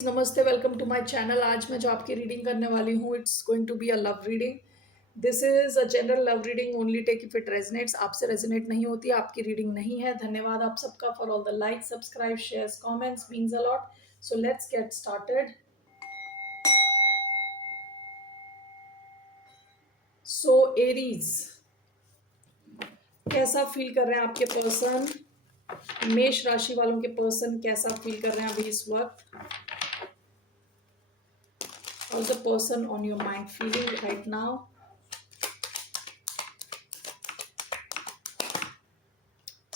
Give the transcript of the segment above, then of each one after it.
नमस्ते, welcome to my channel. आज मैं जो आपकी रीडिंग करने वाली हूँ, it's going to be a love reading. This is a general love reading, only take if it resonates. आपसे रेजनेट नहीं होती, आपकी रीडिंग नहीं है। धन्यवाद आप सबका for all the like, subscribe, shares, comments, means a lot. So let's get started. So Aries, कैसा फील कर रहे हैं आपके पर्सन? मेष राशि वालों के पर्सन कैसा फील कर रहे हैं अभी इस वक्त? How is the person on your mind feeling right now?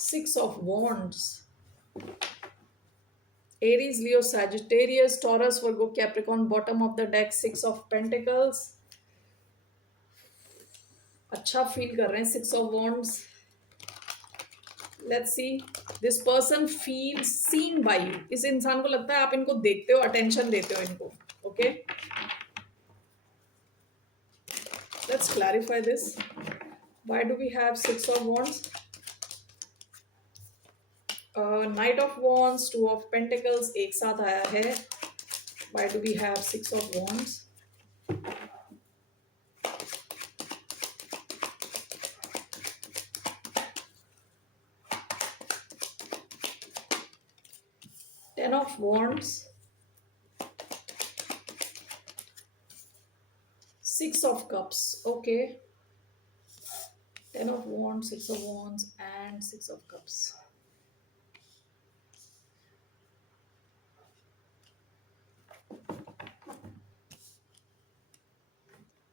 Six of Wands. Aries, Leo, Sagittarius, Taurus, Virgo, Capricorn, bottom of the deck, Six of Pentacles. अच्छा फील कर रहे हैं Six of Wands. Let's see. This person feels seen by you. इस इंसान को लगता है आप इनको देखते हो, अटेंशन देते हो इनको. Okay? Let's clarify this. Why do we have Six of Wands? Knight of Wands, Two of Pentacles एक साथ आया है. Why do we have Six of Wands? Ten of Wands, Six of Cups. Okay. Ten of Wands, Six of Wands, and Six of Cups.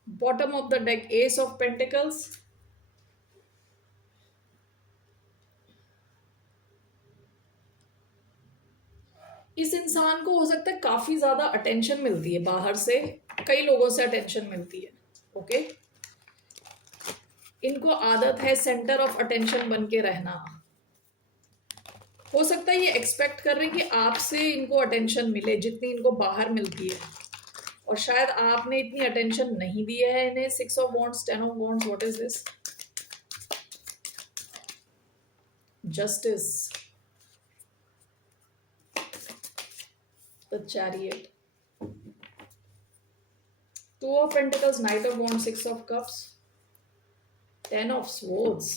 Bottom of the deck, Ace of Pentacles. इस इंसान को हो सकता है काफी ज्यादा attention मिलती है बाहर से, कई लोगों से अटेंशन मिलती है. ओके. इनको आदत है सेंटर ऑफ अटेंशन बन के रहना. हो सकता है ये एक्सपेक्ट कर रहे हैं कि आपसे इनको अटेंशन मिले जितनी इनको बाहर मिलती है, और शायद आपने इतनी अटेंशन नहीं दी है इन्हें. Six of wands, ten of wands, what is this? Justice, the Chariot, Two of Pentacles, Knight of Wands, Six of Cups, Ten of Swords.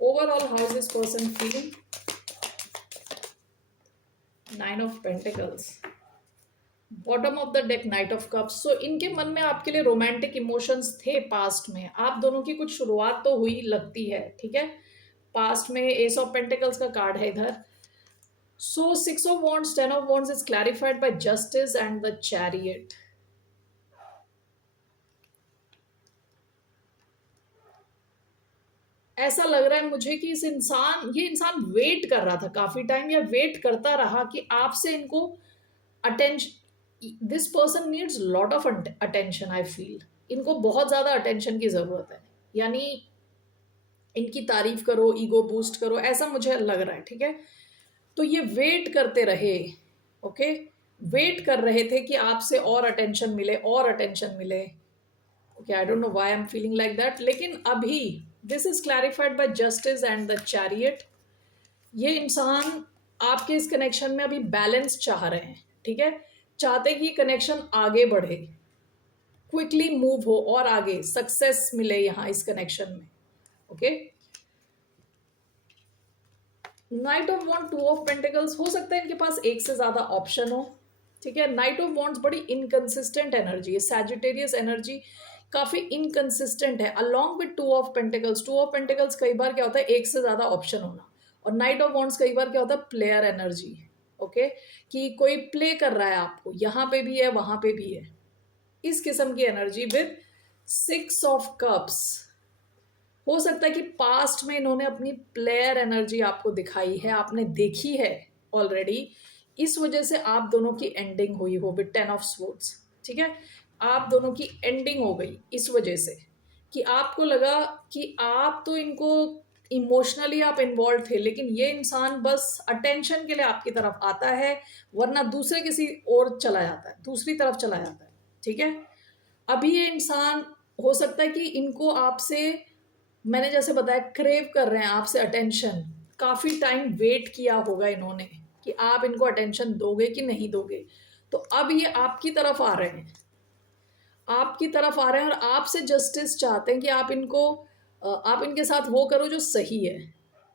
Overall, how is this person feeling? Nine of Pentacles. Bottom of the deck, Knight of Cups. So इनके मन में आपके लिए romantic emotions थे past में. आप दोनों की कुछ शुरुआत तो हुई लगती है, ठीक है. पास्ट में एस ऑफ पेंटिकल्स का कार्ड है इधर. So Six of Wands, Ten of Wands is clarified by Justice and the Chariot. ऐसा लग रहा है मुझे कि ये इंसान वेट कर रहा था काफी टाइम, या वेट करता रहा कि आपसे इनको attention. This person needs lot of attention. I feel इनको बहुत ज्यादा अटेंशन की जरूरत है. यानी इनकी तारीफ करो, ईगो बूस्ट करो, ऐसा मुझे लग रहा है, ठीक है. तो ये वेट करते रहे. ओके. वेट कर रहे थे कि आपसे और अटेंशन मिले, और अटेंशन मिले. Okay, I don't know why I am feeling like that. लेकिन अभी this is clarified bye justice and the chariot. ये इंसान आपके इस कनेक्शन में अभी बैलेंस चाह रहे हैं, ठीक है. चाहते कि कनेक्शन आगे बढ़े, क्विकली मूव हो और आगे सक्सेस मिले यहाँ इस कनेक्शन में. Okay. Knight of wand, two of pentacles. हो सकता है इनके पास एक से ज्यादा ऑप्शन हो, ठीक है. नाइट ऑफ वॉन्ड्स बड़ी इनकंसिस्टेंट एनर्जी है. सैजिटेरियस एनर्जी काफी इनकंसिस्टेंट है, along with two of pentacles. To of pentacles कई बार क्या होता है, एक से ज्यादा ऑप्शन होना. और नाइट ऑफ वॉन्ड्स कई बार क्या होता है, प्लेयर एनर्जी. ओके. कि कोई प्ले कर रहा है आपको, यहाँ पे भी है वहां पे भी है, इस किस्म की energy with six of cups. हो सकता है कि पास्ट में इन्होंने अपनी प्लेयर एनर्जी आपको दिखाई है, आपने देखी है ऑलरेडी. इस वजह से आप दोनों की एंडिंग हुई हो विद टेन ऑफ स्वॉर्ड्स, ठीक है. आप दोनों की एंडिंग हो गई इस वजह से कि आपको लगा कि आप तो इनको इमोशनली आप इन्वॉल्व थे, लेकिन ये इंसान बस अटेंशन के लिए आपकी तरफ आता है, वरना दूसरे किसी और चला जाता है, दूसरी तरफ चला जाता है, ठीक है. अभी ये इंसान हो सकता है कि इनको आपसे, मैंने जैसे बताया, क्रेव कर रहे हैं आपसे अटेंशन. काफी टाइम वेट किया होगा इन्होंने, कि आप इनको अटेंशन दोगे कि नहीं दोगे। तो अब ये आपकी तरफ आ रहे हैं, आपकी तरफ आ रहे हैं और आपसे जस्टिस चाहते हैं कि आप इनको आप इनके साथ वो करो जो सही है,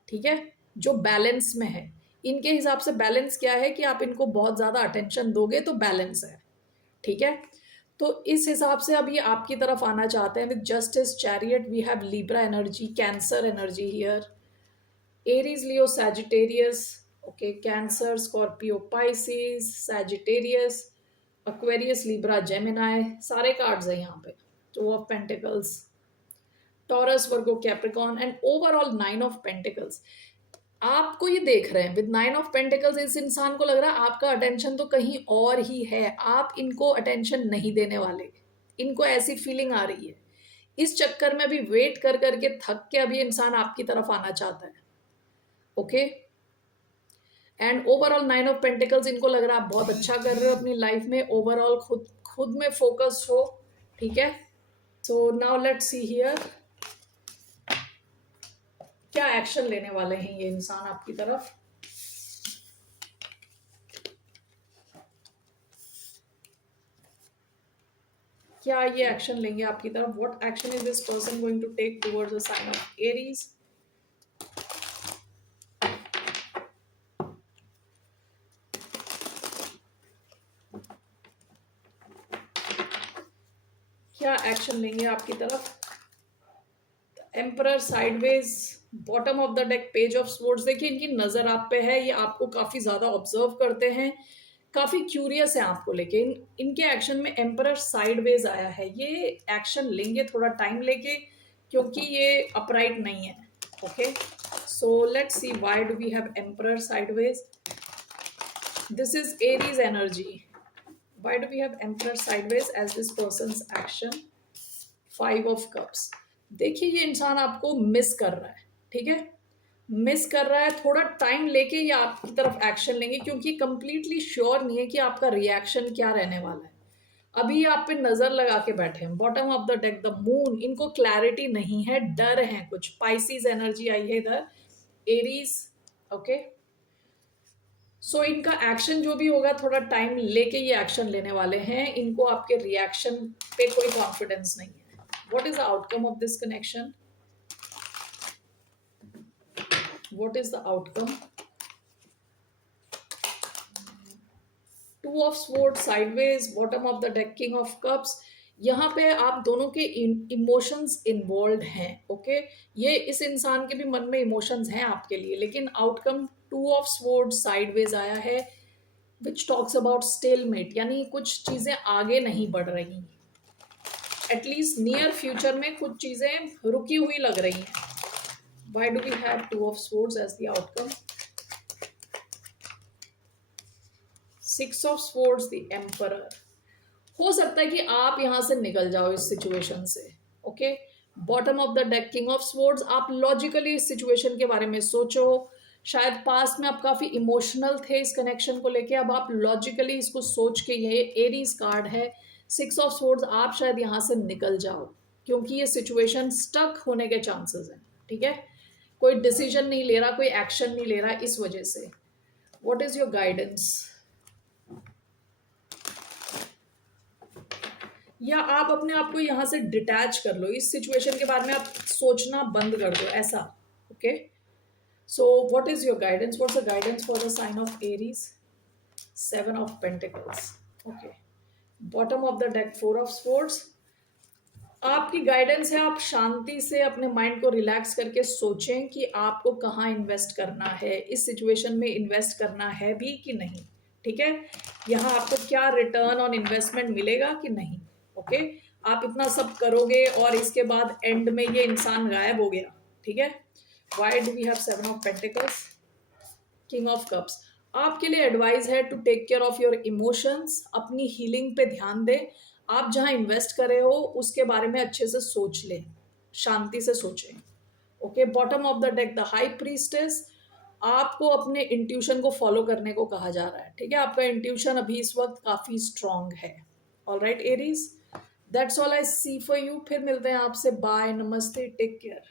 ठीक है, जो बैलेंस में है। इनके हिसाब से बैलेंस क्या है कि आप इनको बहुत ज़्यादा अटेंशन दोगे तो बैलेंस है, ठीक है। तो इस हिसाब से अब ये आपकी तरफ आना चाहते हैं। With justice, chariot, we have Libra energy, Cancer energy here, Aries, Leo, Sagittarius, okay, Cancer, Scorpio, Pisces, Sagittarius, Aquarius, Libra, Gemini, सारे कार्ड्स हैं यहाँ पे। Two of pentacles, Taurus, Virgo, Capricorn and overall 9 of pentacles. आपको ये देख रहे हैं with 9 of pentacles, इस इंसान को लग रहा है आपका अटेंशन तो कहीं और ही है, आप इनको अटेंशन नहीं देने वाले, इनको ऐसी फीलिंग आ रही है। इस चक्कर में भी वेट कर करके थक के अभी इंसान आपकी तरफ आना चाहता है, okay. And overall 9 of pentacles, इनको लग रहा है आप बहुत अच्छा कर रहे हो अपनी लाइफ में, ओवरऑल खुद खुद में फोकस हो, ठीक है। So now let's see here क्या एक्शन लेने वाले हैं ये इंसान आपकी तरफ। क्या ये एक्शन लेंगे आपकी तरफ? What action is this person going to take towards the sign of Aries? क्या एक्शन लेंगे आपकी तरफ? Emperor, sideways, bottom of the deck, page of swords. देखिए इनकी नजर आप पे है, ये आपको काफी ज्यादा ऑब्जर्व करते हैं, काफी क्यूरियस है आपको लेके। इनके एक्शन में एम्परर साइडवेज आया है, ये एक्शन लेंगे थोड़ा टाइम लेके क्योंकि ये अपराइट नहीं है, okay. So let's see why do we have emperor sideways. This is Aries energy. Why do we have Emperor sideways as this person's action? 5 of Cups. देखिए ये इंसान आपको मिस कर रहा है, ठीक है, मिस कर रहा है, थोड़ा टाइम लेके ये आपकी तरफ एक्शन लेंगे क्योंकि कंप्लीटली श्योर नहीं है कि आपका रिएक्शन क्या रहने वाला है। अभी आप पे नजर लगा के बैठे हैं। Bottom of the deck, the moon, इनको क्लैरिटी नहीं है, डर है कुछ। पाइसिस एनर्जी आई है इधर, एरीज, ओके। सो इनका एक्शन जो भी होगा थोड़ा टाइम लेके ये एक्शन लेने वाले हैं, इनको आपके रिएक्शन पे कोई कॉन्फिडेंस नहीं है। What is the outcome of this connection? What is the outcome? 2 of sword sideways, bottom of the deck, king of cups. यहाँ पे आप दोनों के इमोशंस इन्वॉल्व हैं, ओके। ये इस इंसान के भी मन में इमोशंस हैं आपके लिए, लेकिन आउटकम 2 ऑफ स्वॉर्ड साइडवेज आया है, विच टॉक्स अबाउट स्टेलमेट, यानी कुछ चीजें आगे नहीं बढ़ रही, एटलीस्ट नियर फ्यूचर में कुछ चीजें रुकी हुई लग रही हैं। Why do we have 2 of swords as the outcome? 6 of swords, the emperor. हो सकता है कि आप यहां से निकल जाओ इस सिचुएशन से, okay. Bottom of the deck, king of swords. आप लॉजिकली इस सिचुएशन के बारे में सोचो, शायद पास्ट में आप काफी इमोशनल थे इस कनेक्शन को लेके, अब आप लॉजिकली इसको सोच के, ये एरीज कार्ड है, 6 ऑफ स्वॉर्ड्स, आप शायद यहाँ से निकल जाओ क्योंकि ये सिचुएशन स्टक होने के चांसेस हैं, ठीक है। कोई डिसीजन नहीं ले रहा, कोई एक्शन नहीं ले रहा इस वजह से। What is your guidance? या आप अपने आप को यहाँ से डिटैच कर लो, इस सिचुएशन के बारे में आप सोचना बंद कर दो, ऐसा, okay. So what is your guidance? What's the guidance for the sign of Aries? 7 of pentacles, okay. Bottom of the deck, 4 of swords. आपकी गाइडेंस है आप शांति से अपने माइंड को रिलैक्स करके सोचें कि आपको कहाँ इन्वेस्ट करना है, इस सिचुएशन में इन्वेस्ट करना है भी कि नहीं, ठीक है। यहाँ आपको क्या रिटर्न ऑन इन्वेस्टमेंट मिलेगा कि नहीं, ओके। आप इतना सब करोगे और इसके बाद एंड में ये इंसान गायब हो गया, ठीक है। Why do we have 7 of pentacles, king of cups? आपके लिए एडवाइस है to take care of your emotions, अपनी हीलिंग पे ध्यान दें। आप जहां इन्वेस्ट कर रहे हो उसके बारे में अच्छे से सोच लें, शांति से सोचें, okay. Bottom of the deck, the high priestess. आपको अपने इंट्यूशन को फॉलो करने को कहा जा रहा है, ठीक है। आपका इंट्यूशन अभी इस वक्त काफी स्ट्रांग है। Alright Aries, that's all I see for you. फिर मिलते हैं आपसे, बाय, नमस्ते, टेक केयर।